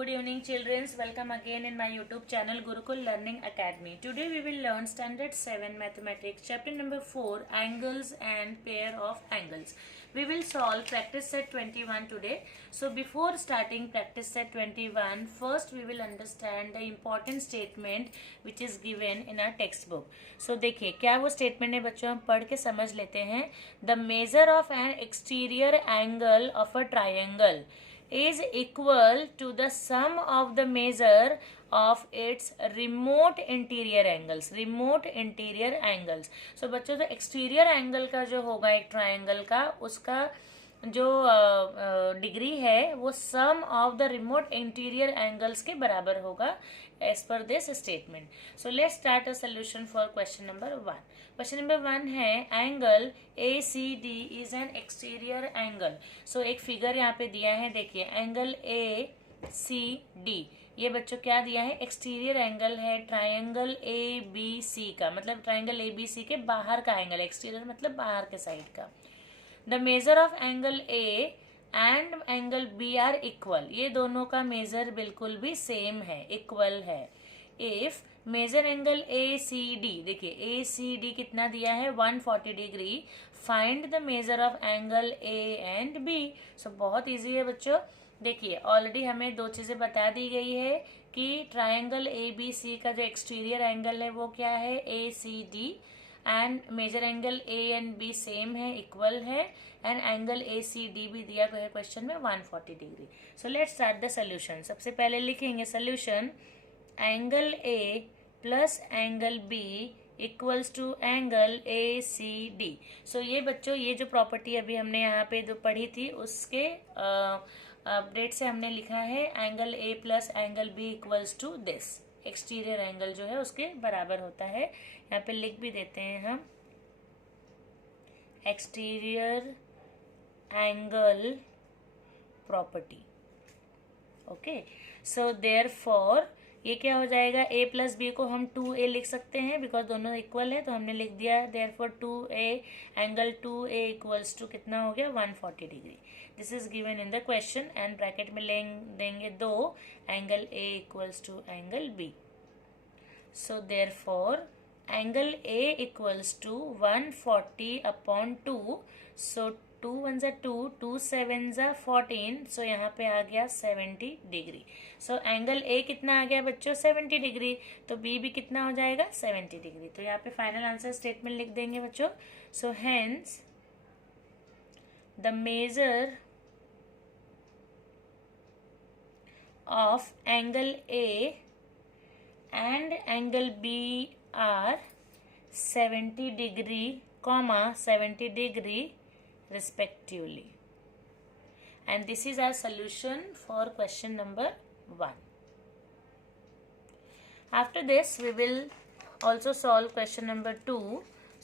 Good evening children, welcome again in my YouTube channel Gurukul Learning Academy. Today we will learn standard 7 mathematics chapter number 4 angles and pair of angles. We will solve practice set 21 today. So before starting practice set 21, first we will understand the important statement which is given in our textbook. So देखिए क्या वो statement है बच्चों, हम पढ़ के समझ लेते हैं. The measure of an exterior angle of a triangle is equal to the sum of the measure of its remote interior angles. remote interior angles. So बच्चों तो exterior angle का जो होगा एक triangle का, उसका जो डिग्री है वो sum of the remote interior angles के बराबर होगा as per this statement. So let's start a solution for question number 1. Question number 1 है angle A C D is an exterior angle. So एक फिगर यहाँ पे दिया है, देखिए एंगल ए सी डी, ये बच्चों क्या दिया है, एक्सटीरियर एंगल है ट्राइंगल ए बी सी का, मतलब ट्राइंगल ए बी सी के बाहर का एंगल, एक्सटीरियर मतलब बाहर के साइड का. The measure of angle A and angle B are equal, ये दोनों का मेजर बिल्कुल भी सेम है, इक्वल है. If measure angle A C D, देखिए ए सी डी कितना दिया है 140 degree, find the measure of angle A and B. So बहुत इजी है बच्चों. देखिए ऑलरेडी हमें दो चीजें बता दी गई है कि ट्राइंगल ए बी सी का जो एक्सटीरियर एंगल है वो क्या है, A C D, and measure angle A and B same है, इक्वल है, and angle A C D भी दिया गया है क्वेश्चन में 140 degree. So let's start the solution. सबसे पहले लिखेंगे solution, angle A plus angle B equals to angle A C D. So ये बच्चों ये जो प्रॉपर्टी अभी हमने यहाँ पे जो पढ़ी थी उसके अपडेट से हमने लिखा है angle A plus angle B equals to this, exterior angle जो है उसके बराबर होता है. यहाँ पे लिख भी देते हैं हम exterior angle property. Okay, so therefore ये क्या हो जाएगा, a प्लस बी को हम 2a लिख सकते हैं बिकॉज दोनों इक्वल है, तो हमने लिख दिया therefore 2a angle 2a equals to कितना हो गया 140 degree. This is given in the question and bracket में देंगे 2 angle a equals to angle b. So therefore angle a equals to 140 upon 2. So 2 1 2, 2 7 14, so यहाँ पे आ गया 70 डिग्री. सो एंगल ए कितना आ गया बच्चों 70 डिग्री, तो बी भी कितना हो जाएगा 70 डिग्री. तो यहाँ पे फाइनल आंसर स्टेटमेंट लिख देंगे बच्चों. So hence the measure of angle A and angle B are 70 degree comma 70 degree respectively, and this is our solution for question number 1. After this we will also solve question number 2.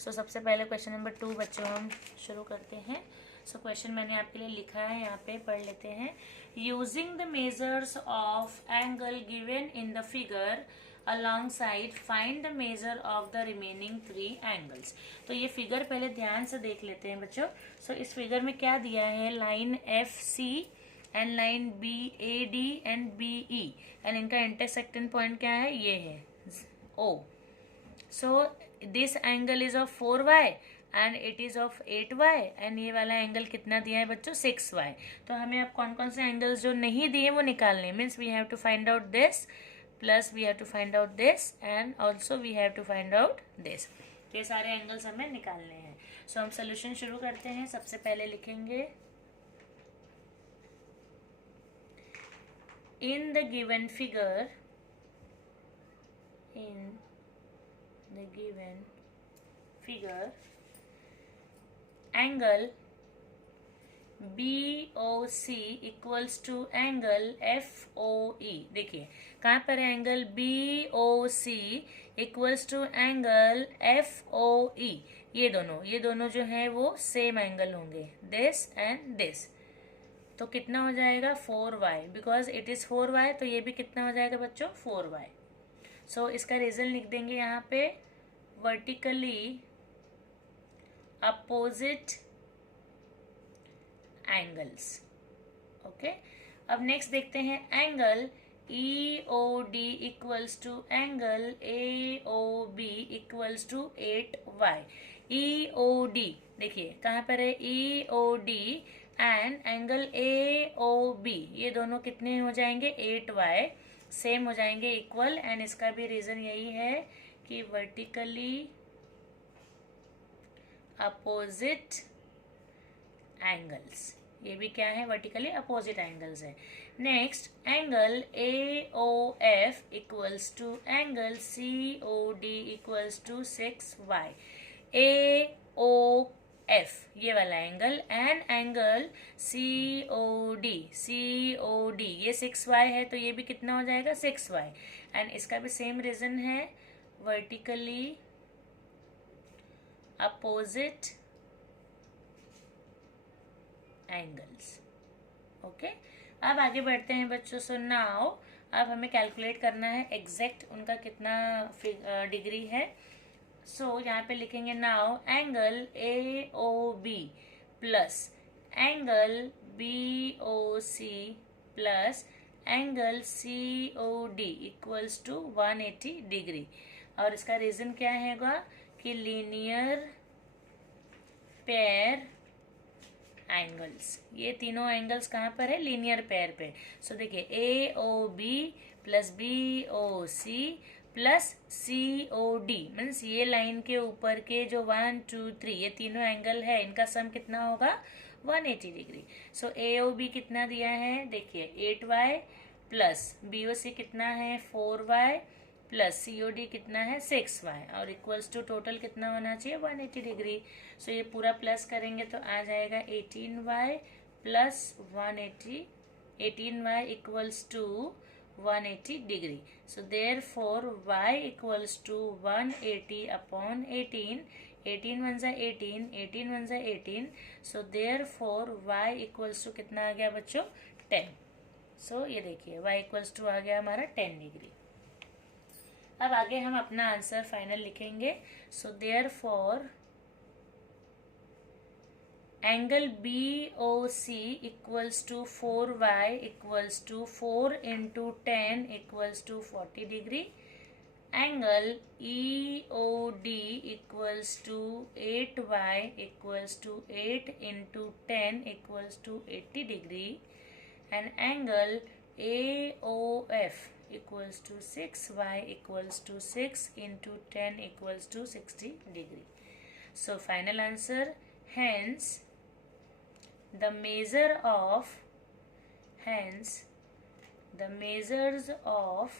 so सबसे पहले question number 2 बच्चों हम शुरू करते हैं. so question मैंने आपके लिए लिखा है, यहाँ पे पढ़ लेते हैं. using the measures of angle given in the figure alongside find the measure of the remaining 3 angles. तो ये फिगर पहले ध्यान से देख लेते हैं बच्चों. सो इस फिगर में क्या दिया है, line F C and line B A D and B E, and इनका इंटरसेक्टिंग पॉइंट क्या है, ये है O. So this angle is of 4y and it is of 8y, and ये वाला एंगल कितना दिया है बच्चों 6y. तो हमें अब कौन कौन से एंगल्स जो नहीं दिए वो निकालने, means we have to find out this plus we have to find out this and also we have to find out this. ये सारे एंगल्स हमें निकालने हैं. सो हम सोल्यूशन शुरू करते हैं. सबसे पहले लिखेंगे in the given figure, in the given figure angle BOC equals to angle FOE. देखिए कहाँ पर है angle BOC equals to angle FOE. ये दोनों जो है वो सेम एंगल होंगे, दिस एंड दिस. तो कितना हो जाएगा 4y, because it is 4y, तो ये भी कितना हो जाएगा बच्चों 4y. सो इसका रीजन लिख देंगे यहाँ पे, वर्टिकली अपोजिट एंगल्स. ओके, अब नेक्स्ट देखते हैं angle EOD equals to angle AOB equals to 8y। EOD देखिए कहाँ पर है, EOD एंड एंगल AOB ये दोनों कितने हो जाएंगे, 8y सेम हो जाएंगे, इक्वल। एंड इसका भी रीजन यही है कि वर्टिकली अपोजिट एंगल्स, ये भी क्या है, वर्टिकली अपोजिट एंगल्स है। Next angle AOF equals to angle COD equals to 6y। AOF ये वाला एंगल एंड एंगल COD ये 6y है, तो ये भी कितना हो जाएगा, 6y। एंड इसका भी सेम रीजन है, वर्टिकली अपोजिट एंगल्स। ओके, अब आगे बढ़ते हैं बच्चों। सो नाउ अब हमें कैलकुलेट करना है एग्जैक्ट उनका कितना डिग्री है। सो यहाँ पे लिखेंगे now angle AOB plus angle BOC plus angle COD equals to 180 degree. और इसका रीजन क्या हैगा कि लीनियर पेयर एंगल्स, ये तीनों एंगल्स कहाँ पर है, लीनियर पेयर पे। सो देखिए AOB plus BOC plus COD means ये लाइन के ऊपर के जो 1 2 3 ये तीनों एंगल है, इनका सम कितना होगा, 180 डिग्री। सो AOB कितना दिया है, देखिए 8y प्लस BOC कितना है 4y प्लस COD कितना है 6y और इक्वल्स टू टोटल कितना होना चाहिए, 180 डिग्री। सो ये पूरा प्लस करेंगे तो आ जाएगा 18y plus 180, 18y equals to 180 degree. So therefore y equals to 180 upon 18, 18 1 जा 18, 18 1 जा 18। So therefore y equals to कितना आ गया बच्चों, 10। सो ये देखिए y इक्वल्स टू आ गया हमारा 10 डिग्री। अब आगे हम अपना आंसर फाइनल लिखेंगे। So therefore angle BOC equals to 4y equals to 4 into 10 equals to 40 degree. Angle EOD equals to 8y equals to 8 into 10 equals to 80 degree. And angle AOF equals to 6y equals to 6 into 10 equals to 60 degree. So final answer, hence the measures of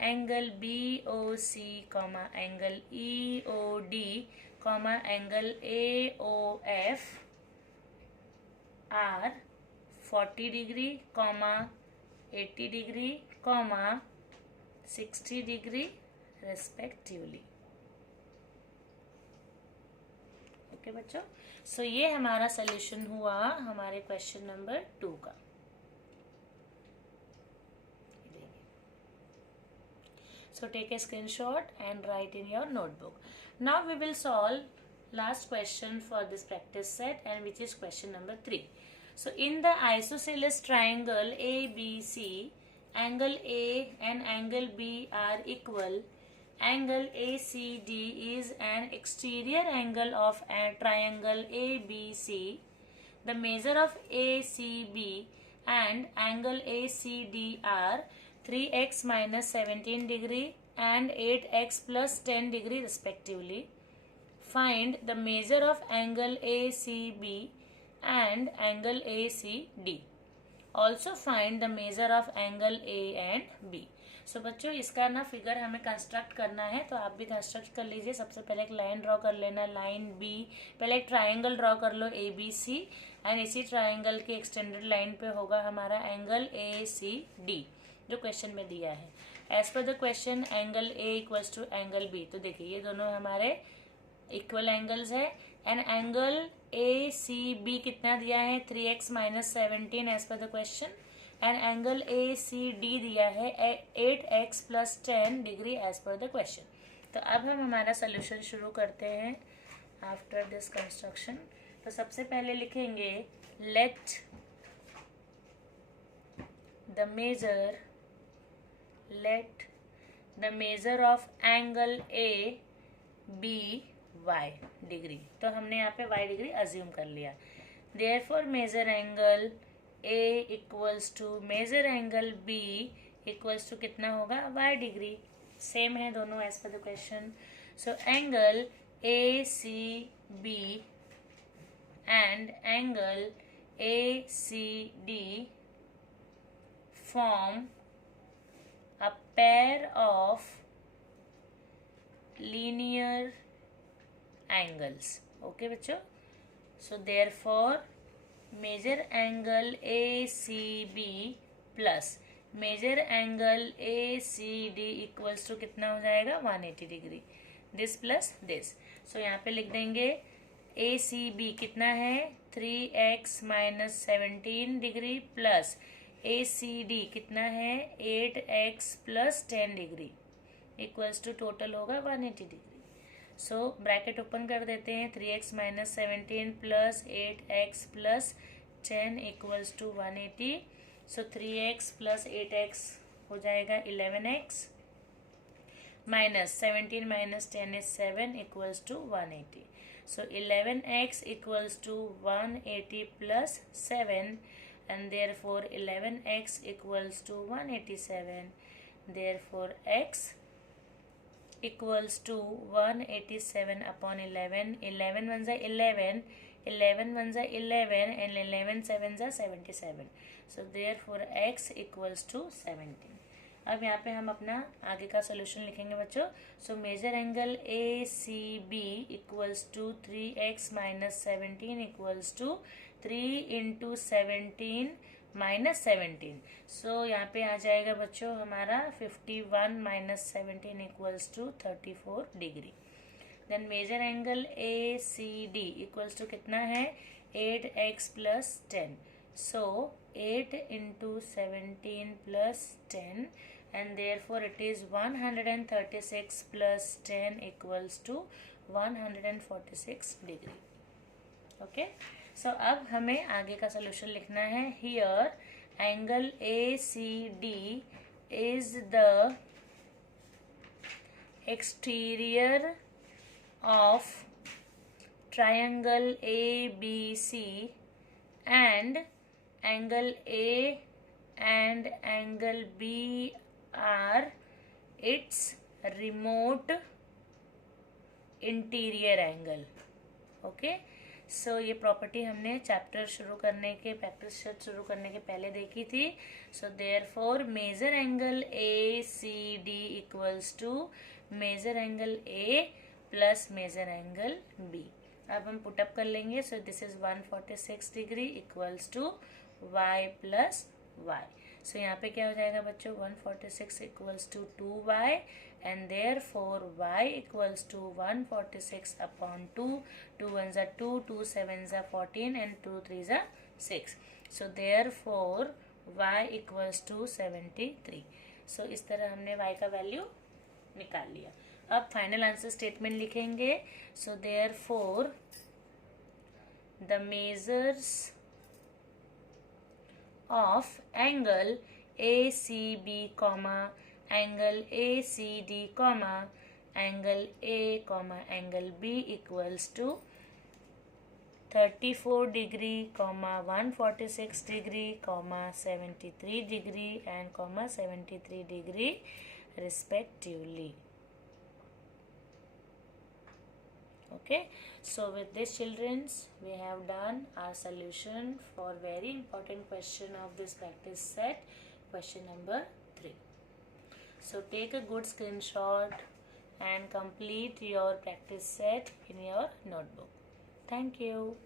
angle BOC comma angle EOD comma angle AOF are 40 degree comma 80 degree comma 60 degree respectively. Okay बच्चों, सो ये हमारा solution हुआ हमारे question number 2 का। So take a screenshot and write in your notebook. Now we will solve last question for this practice set and which is question number 3. So in the isosceles triangle ABC, angle A and angle B are equal. Angle ACD is an exterior angle of a triangle ABC. The measure of ACB and angle ACD are 3x minus 17 degree and 8x plus 10 degree respectively. Find the measure of angle ACB and angle ACD. Also find the measure of angle A and B. So बच्चों इसका ना figure हमें construct करना है, तो आप भी construct कर लीजिए। सबसे पहले एक लाइन ड्रॉ कर लेना, लाइन B। पहले एक ट्राइंगल ड्रॉ कर लो ABC एंड इसी ट्राइंगल की एक्सटेंडेड लाइन पे होगा हमारा एंगल ACD जो क्वेश्चन में दिया है। As per the question angle A equals to angle B, तो देखिए ये दोनों हमारे इक्वल एंगल्स है। एंड एंगल ACB कितना दिया है, 3x minus 17 as per the question. And angle ACD दिया है 8x plus 10 degree as per the question. तो अब हम हमारा सोल्यूशन शुरू करते हैं आफ्टर दिस कंस्ट्रक्शन। तो सबसे पहले लिखेंगे let the measure of angle A be y degree. तो हमने यहाँ पे y डिग्री अज्यूम कर लिया. Therefore measure angle A equals to measure angle B equals to कितना होगा, y डिग्री. सेम है दोनों as per the question. So angle ACB and angle ACD form a pair of linear angles. Okay बच्चों. So therefore measure angle ACB plus measure angle ACD equals to कितना हो जाएगा, 180 degree. This plus this. So यहाँ पे लिख देंगे ACB कितना है, 3x minus 17 degree plus ACD कितना है, 8x plus 10 degree equals to total होगा 180 डिग्री. सो ब्रैकेट ओपन कर देते हैं. 3x minus 17 plus 8x plus 10 equals to 180. So 3x plus 8x हो जाएगा 11x minus 17 minus 10 is 7 equals to 180. So 11x equals to 180 plus 7 and therefore 11x equals to 187. Therefore x equals to 187 upon 11. 11 ones are 11, 11 ones are 11 and 11 sevens are 77. So therefore x equals to 17. अब यहाँ पे हम अपना आगे का solution लिखेंगे बच्चों. So measure angle ACB equals to 3x minus 17 equals to 3 into 17 minus 17. So यहाँ पे आ जाएगा बच्चों हमारा 51 minus 17 equals to 34 degree. Then measure angle ACD equals to कितना है, 8x plus 10. So 8 into 17 plus 10 and therefore it is 136 plus 10 equals to 146 degree. Okay. So अब हमें आगे का सोल्यूशन लिखना है. Here angle ACD is the exterior of triangle ABC and angle A and angle B are its remote interior angle. Okay. सो ये property हमने chapter शुरू करने के प्रैक्टिस शुरू करने के पहले देखी थी. So therefore measure angle ACD equals to measure angle A plus measure angle B. अब हम पुटअप कर लेंगे. So this is 146 degree equals to y plus y. So यहाँ पे क्या हो जाएगा बच्चों, 146 equals to 2y and therefore y equals to 146 upon 2. 2 ones are 2, 2 sevens are 14 and 2 threes are 6. So therefore y equals to 73. So इस तरह हमने y का वैल्यू निकाल लिया. अब फाइनल आंसर स्टेटमेंट लिखेंगे. So therefore the measures of angle ACB comma angle ACD comma angle A comma angle B equals to 34 degree comma 146 degree comma 73 degree and comma 73 degree respectively. Okay, so with this childrens we have done our solution for very important question of this practice set, question number 3. So take a good screenshot and complete your practice set in your notebook. Thank you.